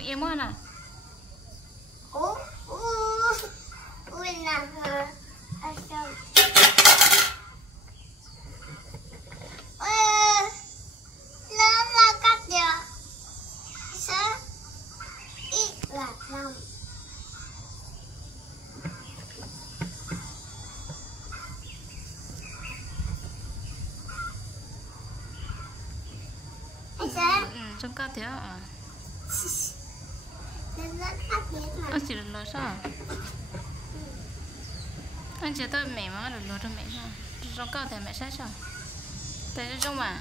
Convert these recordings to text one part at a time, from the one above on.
Ôi em ơi nè. Ui nè. Nó cắt được. Sẽ ít là xong. Trong cao thế à? Nó Anh chỉ được lỡ sao? Anh chỉ tôi mẹ mà được lỡ cho mẹ sao? Trong cao thế mẹ sai sao? Tại trong mà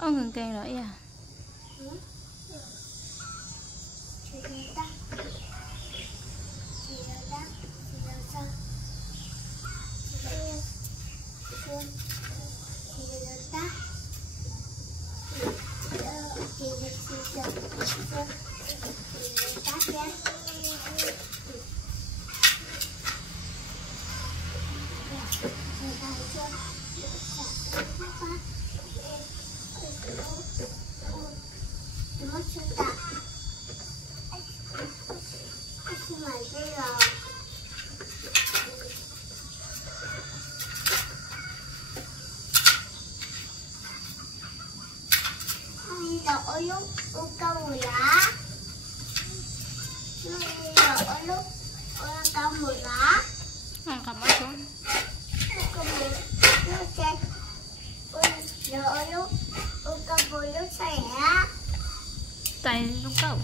ông ngừng kèn rồi à? Không có xuống. Tại lúc cầu.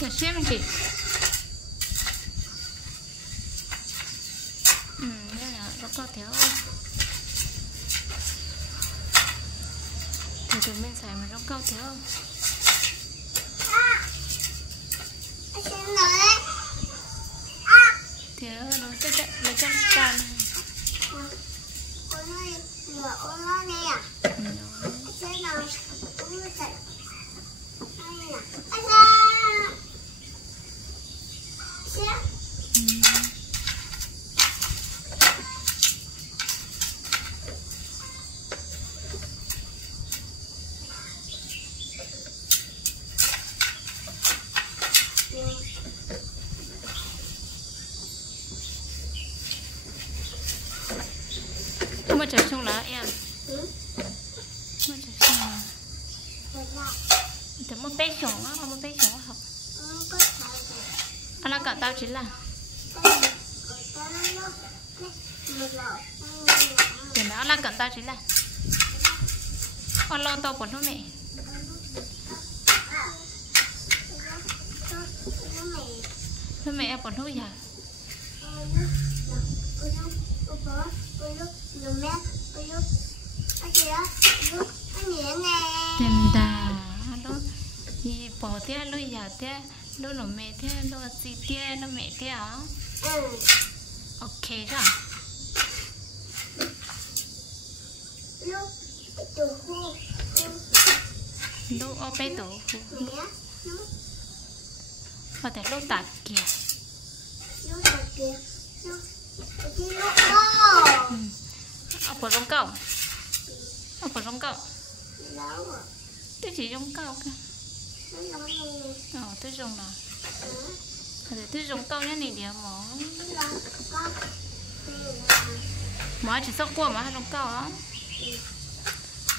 Để xem chị. Đây là nó có thiếu. Thì tụi mình xài mà nó câu thiếu. Thiếu nó sẽ chạy lấy trong can. Mà trời xuống lá em. Mà trời xuống lá. Thế một bé xuống á, một bé xuống học. Anh là cả tao chỉ là. Thì đó là cả tao chỉ là. Con lo to của nó mẹ. Nó mẹ em còn nuôi hả? Tiền đà đó thì bỏ thế lui giờ thế lúc nó mẹ thế lúc gì thế nó mẹ thế hả? Ok rồi. Lúc ở bên tổ có thể lúc tạt kìa. Ở phần rong cậu. Ở phần rong cậu. Tôi chỉ rong cậu kìa. Tôi rong nào. để tôi dùng câu nhá này đi mà chỉ sóc qua mà hay dùng câu á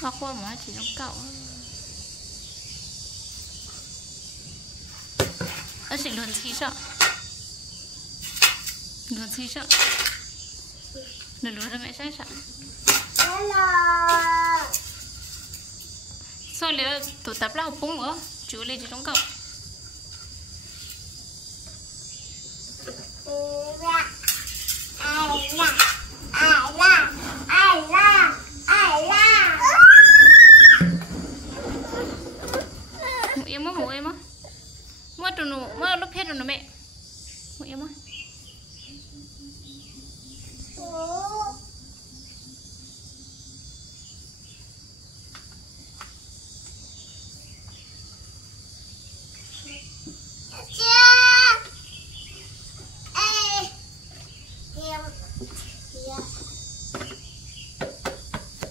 sóc qua mà chỉ dùng câu ở chỉ luận thi sợ luận thi sợ luận luận mẹ sai sợ sau này tụ tập là học bún nữa chú lên chỉ dùng câu ngủ em á mất rồi nó mất lúc hết rồi nó mẹ ngủ em á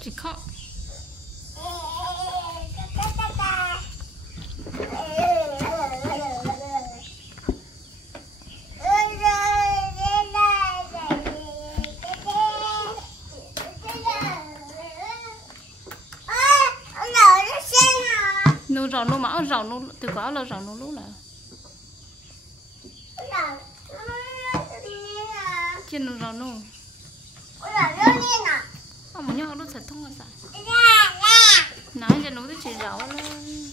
chỉ khóc nô rau nô mà rau nô từ có là rau nô lúc là trên nô rau nô mà nhau nó sẽ thông là sao nói cho nó thì chỉ rau lên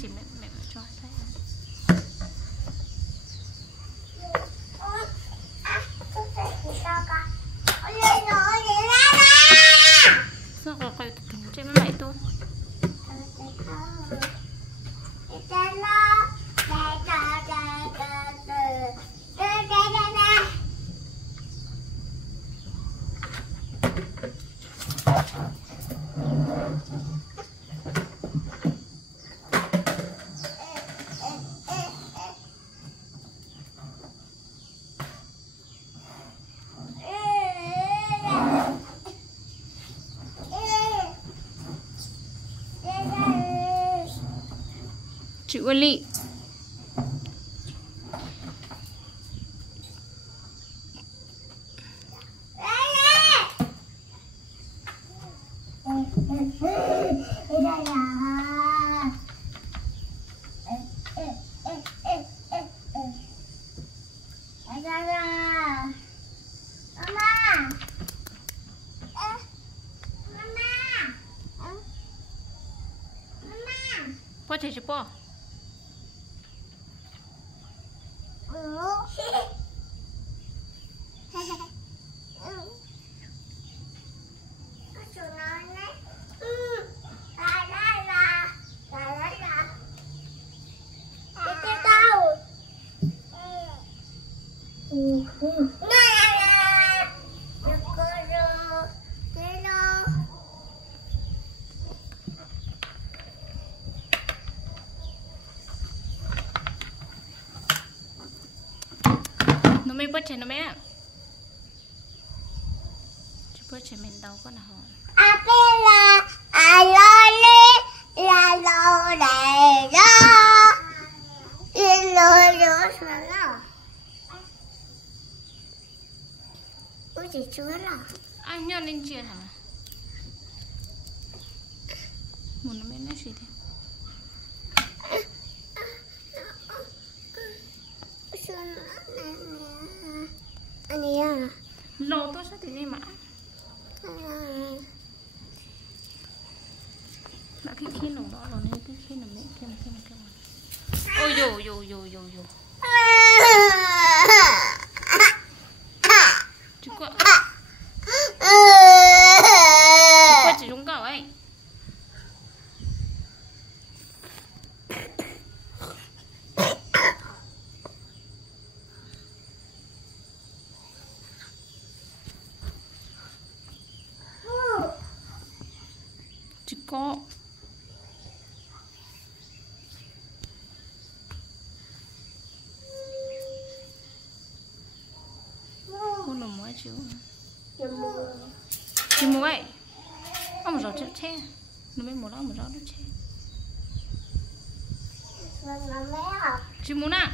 chỉ mẹ cho thấy sao có cái thùng trên mấy tôi chị Willy có thể chụp không? Nó mới bớt chén nó mẹ chứ bớt chén mình đâu có nào chị chưa rồi anh nhớ lên chia hả một nó mới nói gì thế Hãy subscribe cho kênh Ghiền Mì Gõ để không bỏ lỡ những video hấp dẫn. Lô tôi sẽ thì mà đã khi nổ đó rồi nên khi nổ mẹ kia ôi dồi chứ có chỉ đúng cậu ấy chứ có con là mỗi chứ chứ mua vậy ông rõ chết che nó mới một đó một rõ nó che chứ muốn à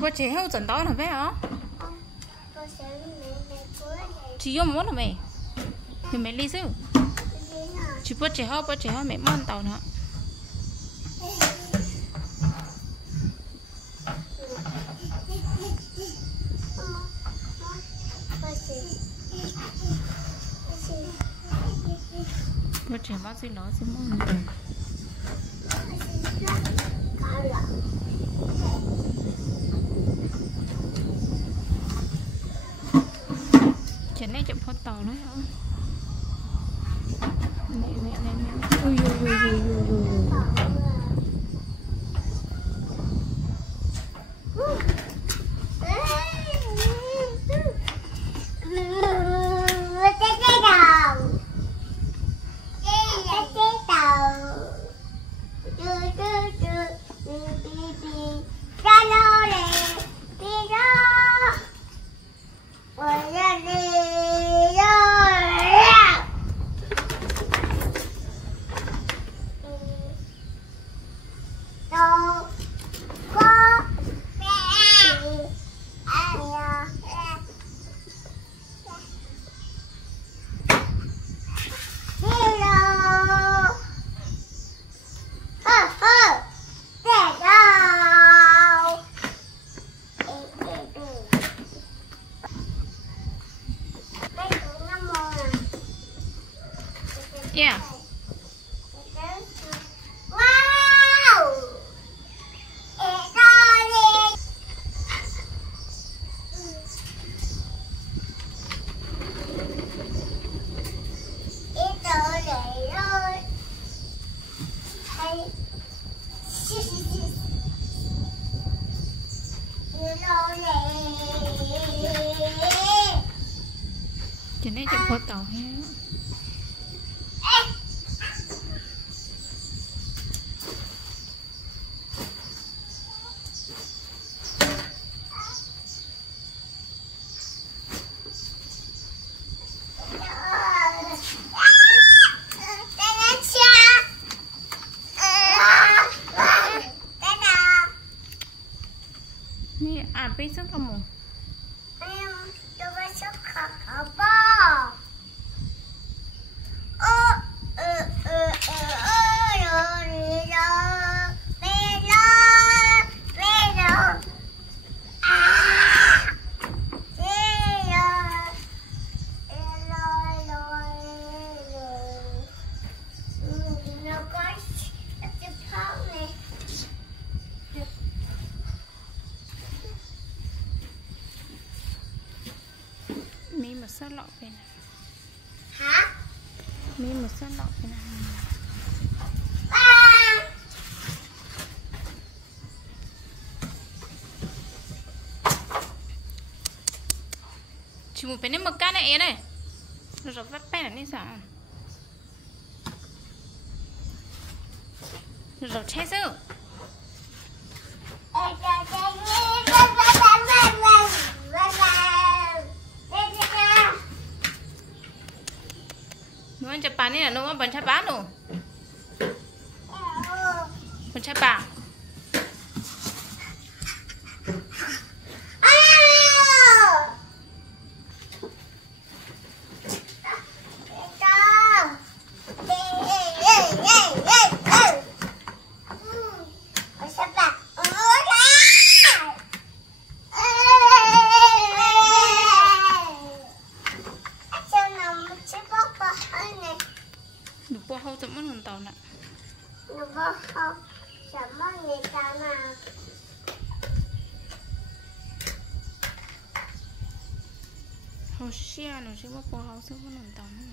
bà chị heo dẫn đó là bé hả? Chị vô muốn là mẹ mẹ đi chứ chị bà chị heo mẹ món tàu nữa bà chị bác sĩ nó sẽ món tàu này chụp phốt tàu nữa hả? Mẹ ui Cho nên chụp foto ha. Ni api sức kamu. Coba cakap apa? Mi một số lọ về này. Hả? Mi một số lọ về này. Chỉ một bên này một cái này này. Rồi vắt bé này sao? Rồi che giữ. Muốn chụp bán này là nó bắn chụp bán rồi. Bắn chụp bán. Được bao hâu tụi mình tàu nè. Được bao hâu, sao mà người ta nào? Hâu xe nó sẽ bao hâu tụi mình tàu nữa.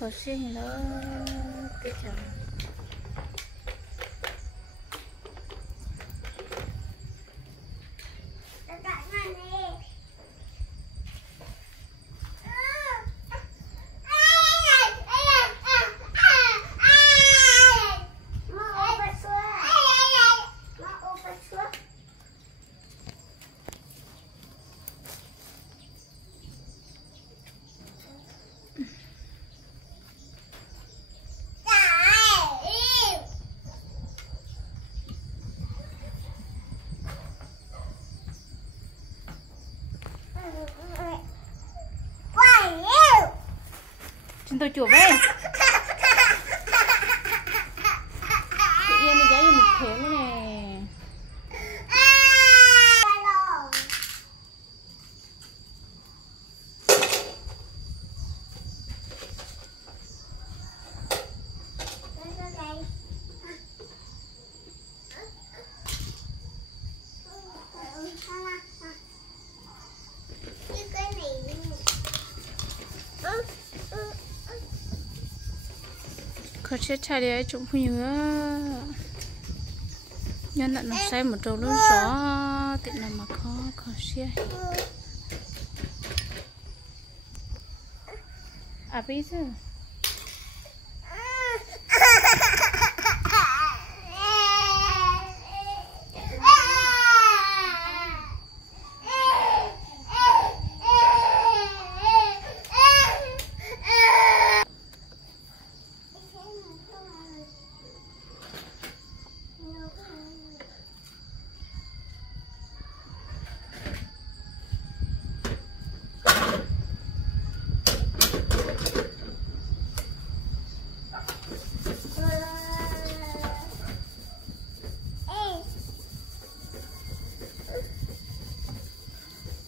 Có xe nó cái chồng. xin tôi chuột đấy tự nhiên đi cái gì một thế nữa nè có chết chai đấy chúng không nhớ nhân là nó say một trâu lớn gió tiện là mà có xe à bây giờ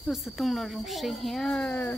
tôi sẽ tung nó rung xì hết